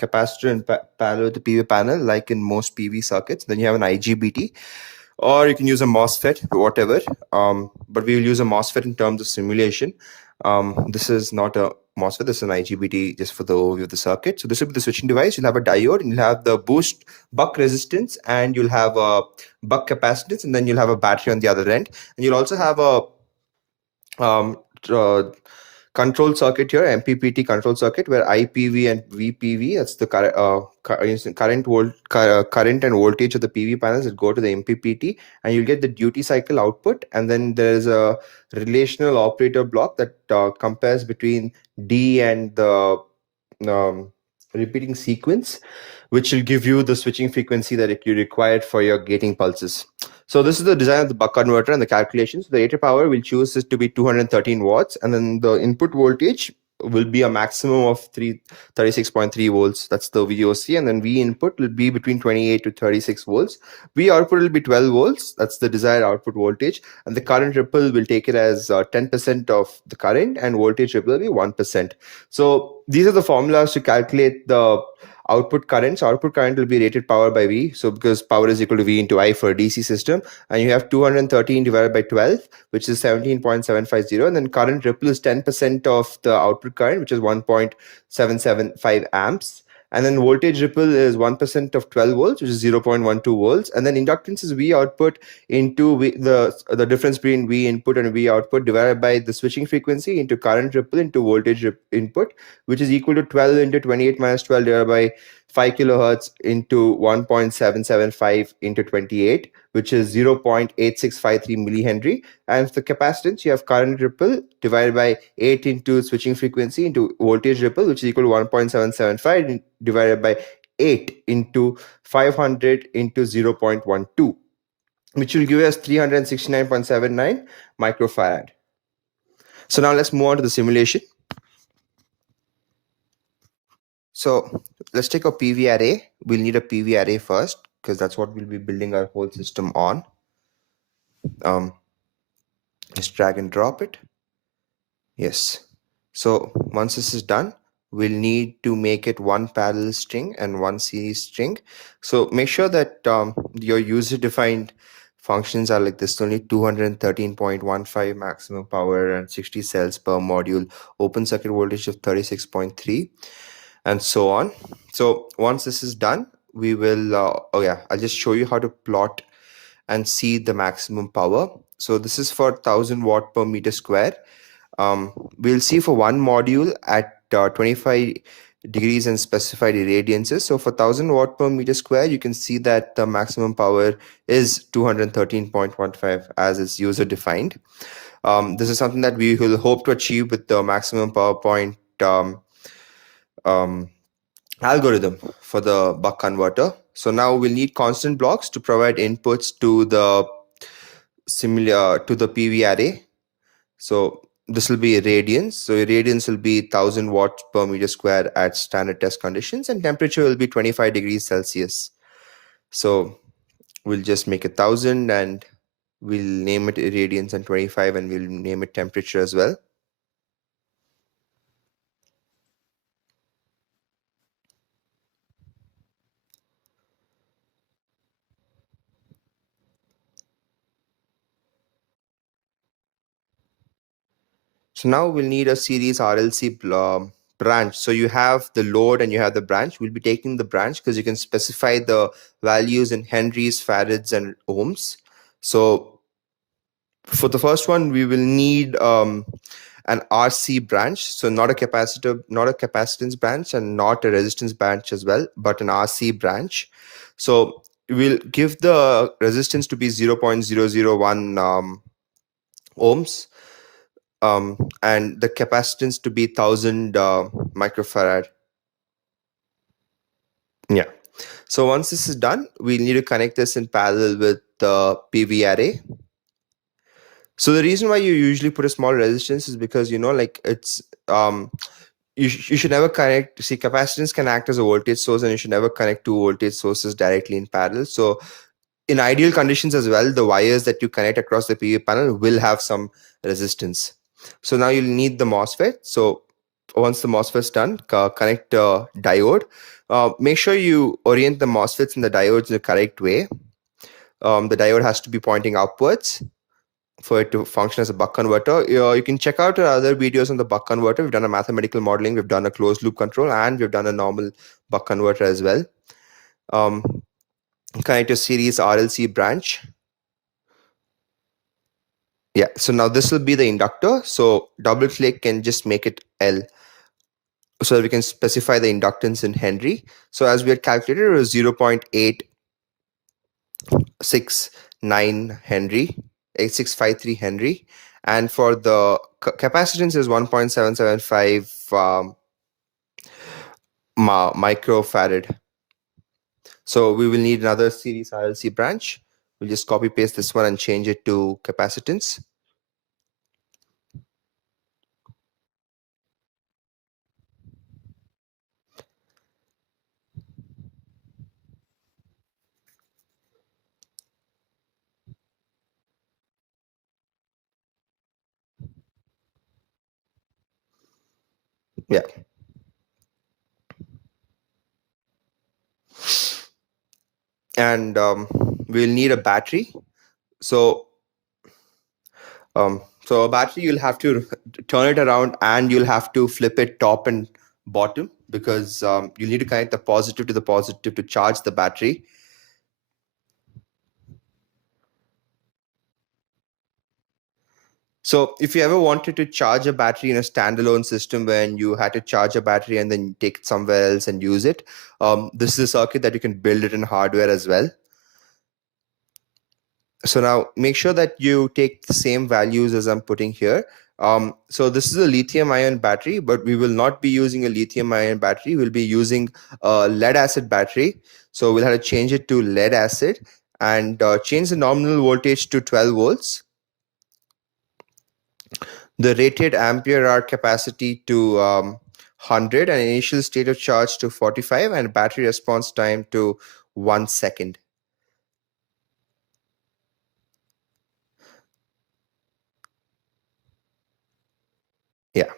capacitor in parallel with the PV panel, like in most PV circuits. Then you have an IGBT, or you can use a MOSFET, whatever. But we will use a MOSFET in terms of simulation. This is not a MOSFET, this is an IGBT just for the overview of the circuit. So this will be the switching device. You'll have a diode, and you'll have the boost buck resistance, and you'll have a buck capacitance, and then you'll have a battery on the other end. And you'll also have a control circuit here, MPPT control circuit, where IPV and VPV, that's the current and voltage of the PV panels that go to the MPPT, and you'll get the duty cycle output. And then there's a relational operator block that compares between D and the repeating sequence, which will give you the switching frequency that you required for your gating pulses. So this is the design of the buck converter and the calculations. The rated power we'll choose is to be 213 watts, and then the input voltage will be a maximum of 36.3 volts. That's the VOC, and then V input will be between 28 to 36 volts. V output will be 12 volts. That's the desired output voltage, and the current ripple will take it as 10% of the current, and voltage ripple will be 1%. So these are the formulas to calculate the output current. So output current will be rated power by V. So because power is equal to V into I for a DC system, and you have 213 divided by 12, which is 17.750. And then current ripple is 10% of the output current, which is 1.775 amps. And then voltage ripple is 1% of 12 volts, which is 0.12 volts. And then inductance is V output into the difference between V input and V output divided by the switching frequency into current ripple into voltage input, which is equal to 12 into 28 minus 12 divided by 5 kilohertz into 1.775 into 28, which is 0.8653 millihenry. And for the capacitance, you have current ripple divided by 8 into switching frequency into voltage ripple, which is equal to 1.775 divided by 8 into 500 into 0.12, which will give us 369.79 microfarad. So now let's move on to the simulation. So let's take a PV array. We'll need a PV array first, because that's what we'll be building our whole system on. Just drag and drop it. Yes. So once this is done, we'll need to make it one parallel string and one series string. So make sure that your user-defined functions are like this: only 213.15 maximum power and 60 cells per module, open circuit voltage of 36.3, and so on. So once this is done, we will, I'll just show you how to plot and see the maximum power. So this is for 1000 watt per meter square. We'll see for one module at 25 degrees and specified irradiances. So for 1000 watt per meter square, you can see that the maximum power is 213.15 as is user defined. This is something that we will hope to achieve with the maximum power point algorithm for the buck converter. So now we'll need constant blocks to provide inputs to the PV array. So this will be irradiance. So irradiance will be 1000 watts per meter square at standard test conditions, and temperature will be 25 degrees Celsius. So we'll just make 1000 and we'll name it irradiance, and 25 and we'll name it temperature as well. So now we'll need a series RLC branch. So you have the load and you have the branch. We'll be taking the branch because you can specify the values in henries, farads, and ohms. So for the first one, we will need an RC branch. So not a capacitor, not a capacitance branch, and not a resistance branch as well, but an RC branch. So we'll give the resistance to be 0.001 ohms. And the capacitance to be 1000 microfarad. Yeah. So once this is done, we need to connect this in parallel with the PV array. So the reason why you usually put a small resistance is because, it's you should never connect. See, capacitance can act as a voltage source, and you should never connect two voltage sources directly in parallel. So in ideal conditions as well, the wires that you connect across the PV panel will have some resistance. So now you'll need the MOSFET. So once the MOSFET is done, connect a diode. Make sure you orient the MOSFETs and the diodes in the correct way. The diode has to be pointing upwards for it to function as a buck converter. You can check out our other videos on the buck converter. We've done a mathematical modeling, we've done a closed loop control, and we've done a normal buck converter as well. Connect your series RLC branch. Yeah, so now this will be the inductor. So double click and just make it L, so that we can specify the inductance in Henry. So as we had calculated, it was 0.869 Henry, 8653 Henry. And for the capacitance is 1.775 microfarad. So we will need another series RLC branch. We'll just copy paste this one and change it to capacitance. Yeah. And we'll need a battery. So a battery, you'll have to turn it around and you'll have to flip it top and bottom, because you need to connect the positive to the positive to charge the battery. So if you ever wanted to charge a battery in a standalone system when you had to charge a battery and then take it somewhere else and use it, this is a circuit that you can build it in hardware as well. So now make sure that you take the same values as I'm putting here. So this is a lithium ion battery, but we will not be using a lithium ion battery. We'll be using a lead acid battery. So we'll have to change it to lead acid and change the nominal voltage to 12 volts. The rated ampere hour capacity to 100, and initial state of charge to 45, and battery response time to 1 second. Yeah.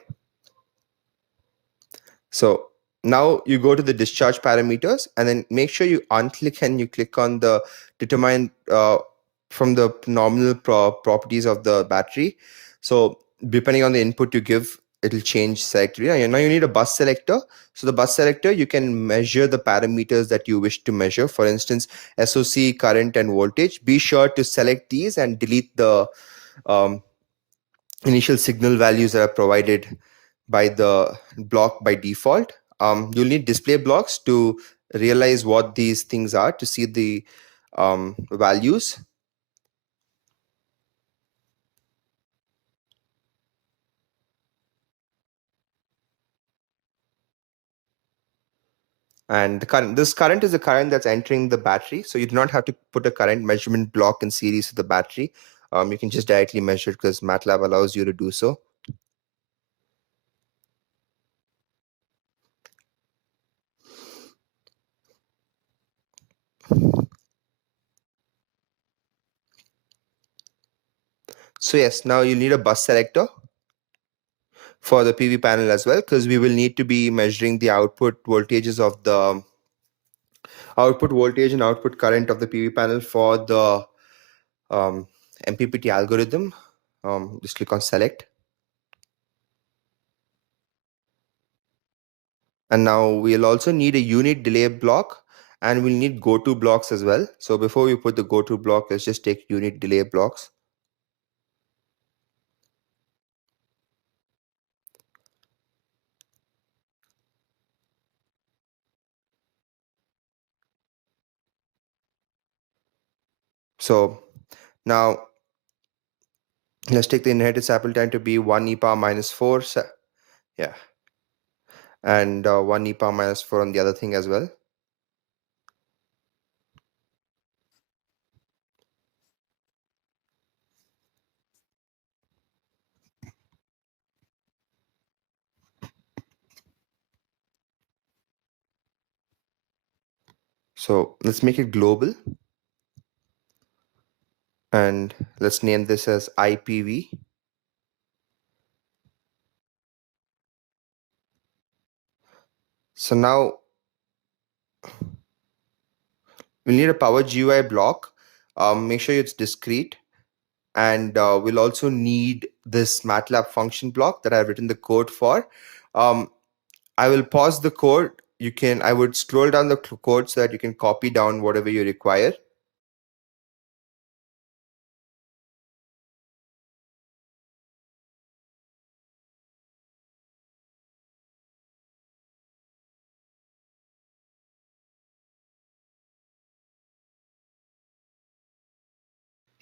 So now you go to the discharge parameters and then make sure you unclick and you click on the determine from the nominal properties of the battery. So depending on the input you give, it'll change selectively. Now you need a bus selector. So the bus selector, you can measure the parameters that you wish to measure. For instance, SOC, current, and voltage. Be sure to select these and delete the initial signal values that are provided by the block by default. You'll need display blocks to realize what these things are, to see the values. And the current, this current is the current that's entering the battery. So you do not have to put a current measurement block in series with the battery. You can just directly measure it because MATLAB allows you to do so. So yes, now you need a bus selector for the PV panel as well, because we will need to be measuring the output voltages of the output voltage and output current of the PV panel for the MPPT algorithm. Just click on select. And now we'll also need a unit delay block, and we'll need go-to blocks as well. So before we put the go-to block, let's just take unit delay blocks. So now let's take the inherited sample time to be 1 e power minus 4. Yeah. And 1 e power minus 4 on the other thing as well. So let's make it global. And let's name this as IPV. So now we'll need a power GUI block. Make sure it's discrete. And we'll also need this MATLAB function block that I've written the code for. I will pause the code. I would scroll down the code so that you can copy down whatever you require.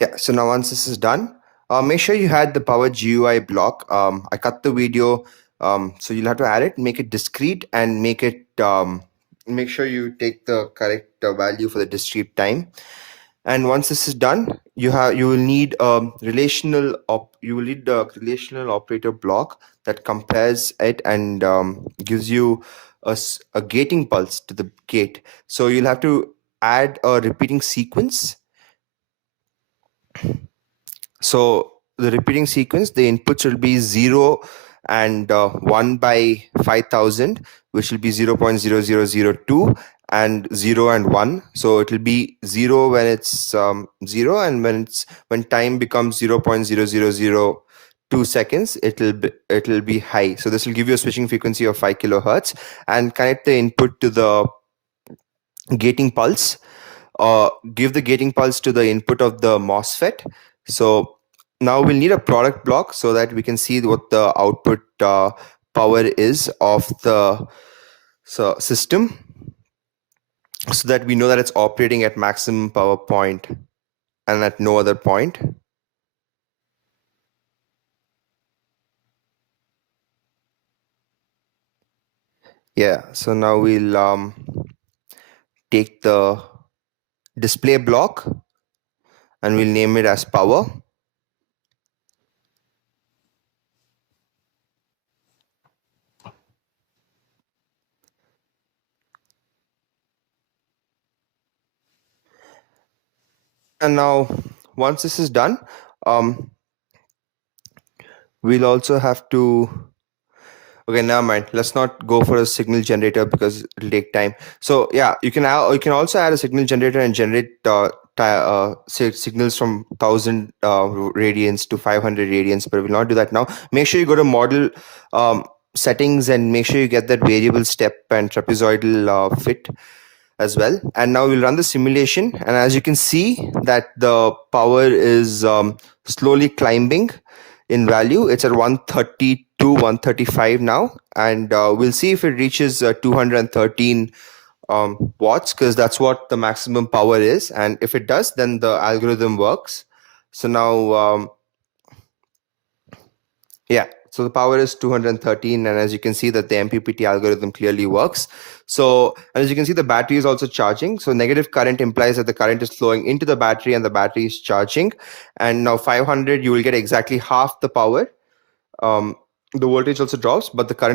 Yeah, so now once this is done, make sure you had the Power GUI block. I cut the video, so you'll have to add it, make it discrete, and make sure you take the correct value for the discrete time. And once this is done, you will need the relational operator block that compares it and gives you a gating pulse to the gate. So you'll have to add a repeating sequence. So the repeating sequence, the inputs will be 0 and 1 by 5000, which will be 0.0002, and 0 and 1. So it will be 0 when it's 0, and when time becomes 0.0002 seconds, it'll be high. So this will give you a switching frequency of 5 kilohertz, and connect the input to the gating pulse. Give the gating pulse to the input of the MOSFET. So now we'll need a product block so that we can see what the output power is of the system, so that we know that it's operating at maximum power point and at no other point. Yeah, so now we'll take the display block and we'll name it as power. And now once this is done, we'll also have to, okay, never mind. Let's not go for a signal generator because it'll take time. So yeah, you can also add a signal generator and generate signals from 1000 radians to 500 radians, but we'll not do that now. Make sure you go to model settings and make sure you get that variable step and trapezoidal fit as well. And now we'll run the simulation, and as you can see that the power is slowly climbing in value. It's at 132, 135 now, and we'll see if it reaches 213 watts, because that's what the maximum power is. And if it does, then the algorithm works. So now, yeah, so the power is 213, and as you can see that the MPPT algorithm clearly works. So, and as you can see, the battery is also charging. So negative current implies that the current is flowing into the battery and the battery is charging. And now 500, you will get exactly half the power. The voltage also drops, but the current